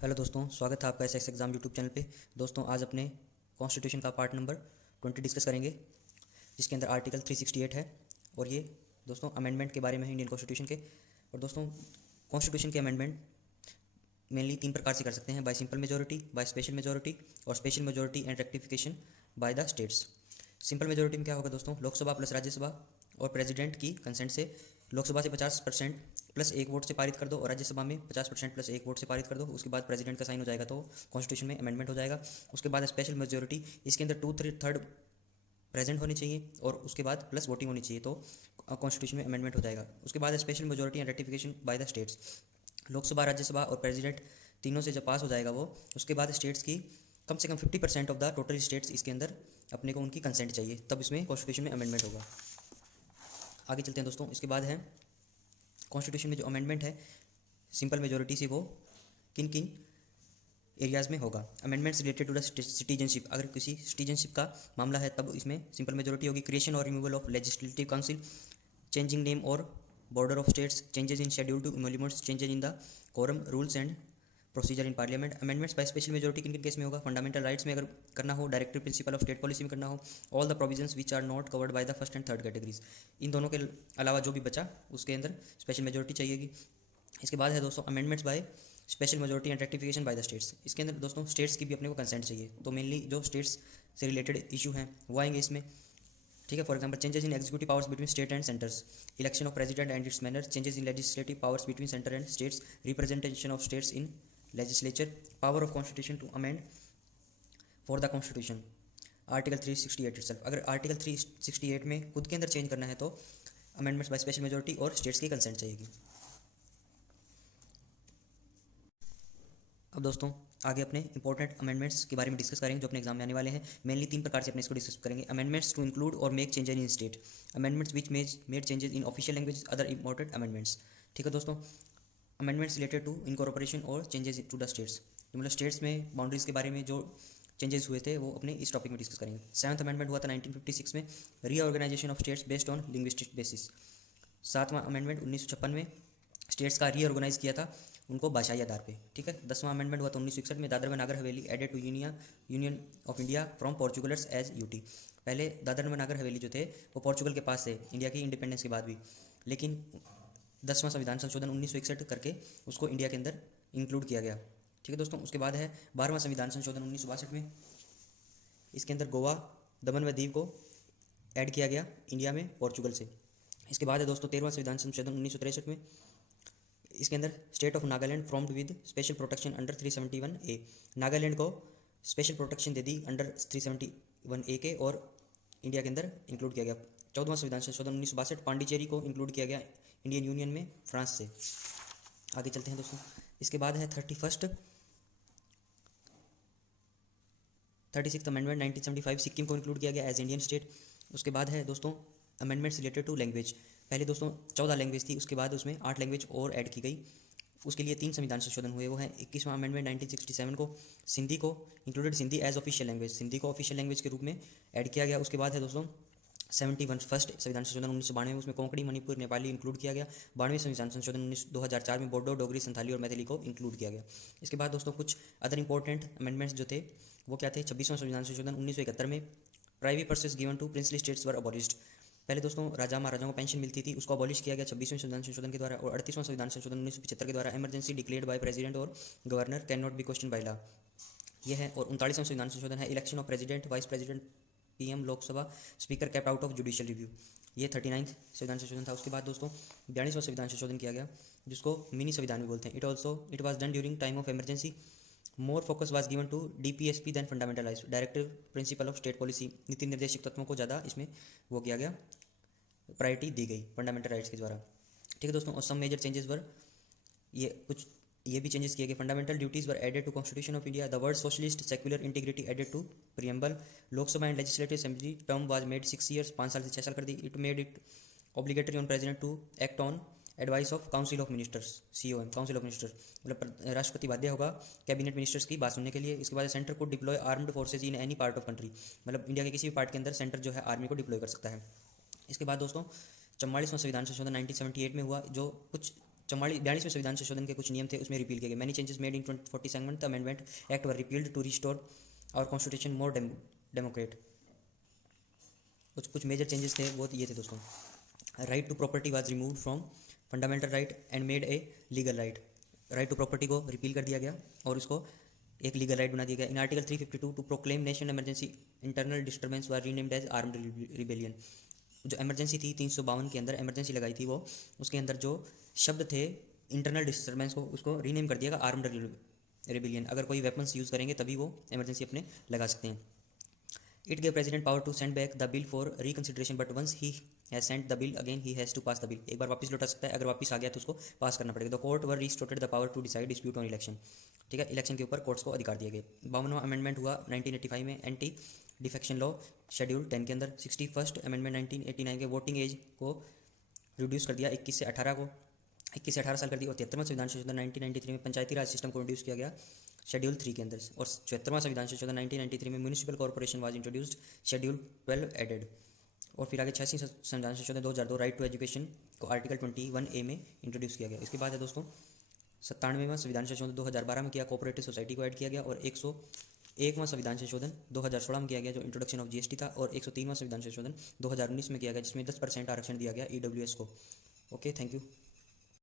Hello दोस्तों, स्वागत है आपका एसएक्स एग्ज़ाम यूट्यूब चैनल पे। दोस्तों आज अपने कॉन्स्टिट्यूशन का पार्ट नंबर 20 डिस्कस करेंगे, जिसके अंदर आर्टिकल 368 है। और ये दोस्तों अमेंडमेंट के बारे में है इंडियन कॉन्स्टिट्यूशन के। और दोस्तों कॉन्स्टिट्यूशन के अमेंडमेंट मेनली 3 प्रकार से कर सकते हैं: by simple majority, by special majority और special majority and rectification by the states. Simple majority में क्या होगा दोस्तों? लोकसभा प्लस राज्यसभा और प्रेसिडेंट की कंसेंट से लोकसभा से 50% प्लस एक वोट से पारित कर दो और राज्यसभा में 50% प्लस एक वोट से पारित कर दो। उसके बाद प्रेसिडेंट का साइन हो जाएगा तो कॉन्स्टिट्यूशन में अमेंडमेंट हो जाएगा। उसके बाद स्पेशल मेजोरिटी, इसके अंदर 2/3 प्रेजेंट होनी चाहिए और उसके बाद प्लस वोटिंग होनी चाहिए तो कॉन्स्टिट्यूशन में अमेंडमेंट हो जाएगा। उसके बाद special majority and rectification by the states. Lok Sabha, Rajya Sabha और प्रेसिडेंट तीनों से जब पास हो जाएगा वो, उसके बाद स्टेट्स की कम से कम 50% ऑफ द टोटल स्टेट्स इसके अंदर अपने को उनकी कंसेंट चाहिए, तब इसमें कॉन्स्टिट्यूशन में अमेंडमेंट होगा। आगे चलते हैं दोस्तों। इसके बाद है कॉन्स्टिट्यूशन में जो अमेंडमेंट है सिंपल मेजोरिटी से, वो किन किन एरियाज़ में होगा। Amendments related to the citizenship, अगर किसी सिटीजनशिप का मामला है तब इसमें सिंपल मेजोरिटी होगी। क्रिएशन और removal of legislative council, changing name और border of states, changes in schedule two emoluments, changes in the quorum rules and procedure in parliament. Amendments by special majority किन किन केस में होगा? Fundamental rights में अगर करना हो, directive principle of state policy में करना हो, all the provisions which are not covered by the first and third categories, इन दोनों के अलावा जो भी बचा उसके अंदर स्पेशल मेजोरिटी चाहिएगी। इसके बाद है दोस्तों amendments by special majority and rectification by the states. इसके अंदर दोस्तों स्टेट्स की भी अपने को कंसेंट चाहिए, तो मेनली जो स्टेट्स से रिलेटेड इशू हैं वो आएंगे इसमें। ठीक है, for example changes in executive powers between state and centres, election of president and its manner, changes in legislative powers between centre and states, representation of states in legislature, power of constitution to amend for the constitution, article 368 itself. अगर article 368 में खुद के अंदर change करना है तो amendments by special majority और states की कंसेंट चाहिएगी। अब दोस्तों आगे अपने इंपॉर्टेंट अमेंडमेंट्स के बारे में डिस्कस करेंगे जो अपने एग्जाम में आने वाले हैं। मेनली 3 प्रकार से अपने इसको डिस्कस करेंगे। अमेंडमेंट्स टू इंक्लूड और make changes in state, amendments which made changes in official language, other important amendments. ठीक है दोस्तों, अमेंडमेंट्स रिलेटेड टू इनकॉर्पोरेशन और चेंजेस टू द स्टेट्स, मतलब स्टेट्स में बाउंड्रीज के बारे में जो चेंजेस हुए थे वो अपने इस टॉपिक में डिस्कस करेंगे। 7th अमेंडमेंट हुआ था 1956 में, reorganisation of states based on linguistic basis. 7वां अमेंडमेंट 1956 में स्टेट्स का रीऑर्गेनाइज किया था उनको भाषाई आधार पे। ठीक है। 10वां अमेंडमेंट हुआ था 1961 में, दादर व Nagar Haveli added to union of India from Portuguese as UT. पहले दादर व नागर हवेली जो थे वो पोर्चुगल के पास थे इंडिया की इंडिपेंडेंस के बाद भी, लेकिन 10वां संविधान संशोधन 1961 करके उसको इंडिया के अंदर इंक्लूड किया गया। ठीक है दोस्तों। उसके बाद है 12वां संविधान संशोधन 1962 में, इसके अंदर गोवा, दमन व दीव को ऐड किया गया इंडिया में पोर्चुगल से। इसके बाद है दोस्तों 13वां संविधान संशोधन 1963 में, इसके अंदर state of Nagaland formed with special protection under 371A, Nagaland को स्पेशल प्रोटेक्शन दे दी अंडर 371A के और इंडिया के अंदर इंक्लूड किया गया। 14वां संविधान संशोधन 1962, पांडिचेरी को इंक्लूड किया गया इंडियन यूनियन में फ्रांस से। आगे चलते हैं दोस्तों। इसके बाद है 36th अमेंडमेंट 1975, सिक्किम को इंक्लूड किया गया एज इंडियन स्टेट। उसके बाद है दोस्तों अमेंडमेंट्स रिलेटेड टू लैंग्वेज, पहले दोस्तों 14 लैंग्वेज थी, उसके बाद उसमें 8 लैंग्वेज और ऐड की गई। उसके लिए 3 संविधान संशोधन हुए, वो है 21वां अमेंडमेंट 1967 को, सिंधी को included Sindhi as official language, Sindhi को ऑफिशियल लैंग्वेज के रूप में ऐड किया गया। उसके बाद है दोस्तों 71 फर्स्ट संविधान संशोधन 1992 में, उसमें कोंकणी, मणिपुर, नेपाली इंक्लूड किया गया। 92वें संविधान संशोधन 2004 में बोडो, डोगरी, संथाली और मैथिली को इंक्लूड किया गया। इसके बाद दोस्तों कुछ अदर इंपॉर्टेंट अमेंडमेंट्स जो थे वो क्या थे? 26वां संविधान संशोधन 1971 में, private purses given to princely states were abolished, पहले दोस्तों राजा महाराजाओं को पेंशन मिलती थी, उसको अबॉलिश किया गया 26वें संविधान संशोधन के द्वारा। और 38वां संविधान संशोधन 1975 के द्वारा, इमरजेंसी डिक्लेयर्ड बाय प्रेसिडेंट और governor can not be question by law, ये है। और 39वां संविधान संशोधन है election of president, vice president, PM, Lok Sabha speaker kept out of judicial review, ये 39वां संविधान संशोधन था। उसके बाद दोस्तों 42वां संविधान संशोधन किया गया जिसको मिनी संविधान भी बोलते हैं। It was done during time of emergency, more focus was given to DPSP than fundamental rights, directive principle of state policy, नीति निर्देशक तत्वों को ज़्यादा इसमें वो किया गया, प्रायोरिटी दी गई फंडामेंटल राइट्स के द्वारा। ठीक है दोस्तों। और सम मेजर चेंजेस वर, ये भी चेंजेस किए गए। Fundamental duties were added to constitution of India, the word socialist secular integrity added to preamble, Lok Sabha and legislative assembly term was made 6 years, 5 साल से 6 साल कर दी। It made it obligatory on president to act on advice of council of ministers, COM, council of ministers, मतलब राष्ट्रपति बाध्य होगा cabinet ministers की बात सुनने के लिए। इसके बाद सेंटर को deploy armed forces in any part of country, मतलब इंडिया के किसी भी पार्ट के अंदर सेंटर जो है आर्मी को डिप्लॉय कर सकता है। इसके बाद दोस्तों 44वां संविधान संशोधन 1978 में हुआ, जो कुछ 42वें संविधान संशोधन के कुछ नियम थे उसमें रिपील किए गए। Many changes made in 47 the amendment act were repealed to restore our constitution more democrat. कुछ मेजर चेंजेस थे वो ये थे दोस्तों। Right to property was removed from fundamental right and made a legal right. Right to property को repeal कर दिया गया और उसको एक लीगल राइट बना दिया गया। In article 352 to proclaim national emergency internal disturbance were renamed as armed rebellion. जो इमरजेंसी थी 352 के अंदर इमरजेंसी लगाई थी वो, उसके अंदर जो शब्द थे इंटरनल डिस्टर्बेंस को उसको रीनेम कर दिया आर्म्ड रिबेलियन। अगर कोई वेपन्स यूज़ करेंगे तभी वो इमरजेंसी अपने लगा सकते हैं। It gave president power to send back the bill for reconsideration but once he has sent the bill again he has to pass the bill. एक बार वापस लौटा सकता है, अगर वापस आ गया तो उसको पास करना पड़ेगा। The court were restored the power to decide dispute on election. ठीक है, इलेक्शन के ऊपर कोर्ट्स को अधिकार दिए गए। 52वां अमेंडमेंट हुआ 1985 में एंटी डिफेक्शन लॉ शेड्यूल 10 के अंदर। 61st अमेंडमेंट 1989 के वोटिंग एज को रिड्यूस कर दिया 21 से 18 साल कर दी। और 73वां संविधान संशोधन 1993 में पंचायती राज सिस्टम को इंट्रोड्यूस किया गया शेड्यूल 3 के अंदर। और 74वां संविधान संशोधन 1993 में municipal corporation was introduced schedule 12 added. और फिर आगे 86 संविधान संशोधन 2002 राइट टू एजुकेशन को आर्टिकल 21A में इंट्रोड्यूस किया गया। इसके बाद है दोस्तों 97वां संविधान संशोधन 2012 में किया, कोऑपरेटिव सोसाइटी को ऐड किया गया। और 101वां संविधान संशोधन 2016 में किया गया जो इंट्रोडक्शन ऑफ GST था। और 103वां संविधान संशोधन 2019 में किया गया जिसमें 10% आरक्षण दिया गया EWS को। Okay, thank you.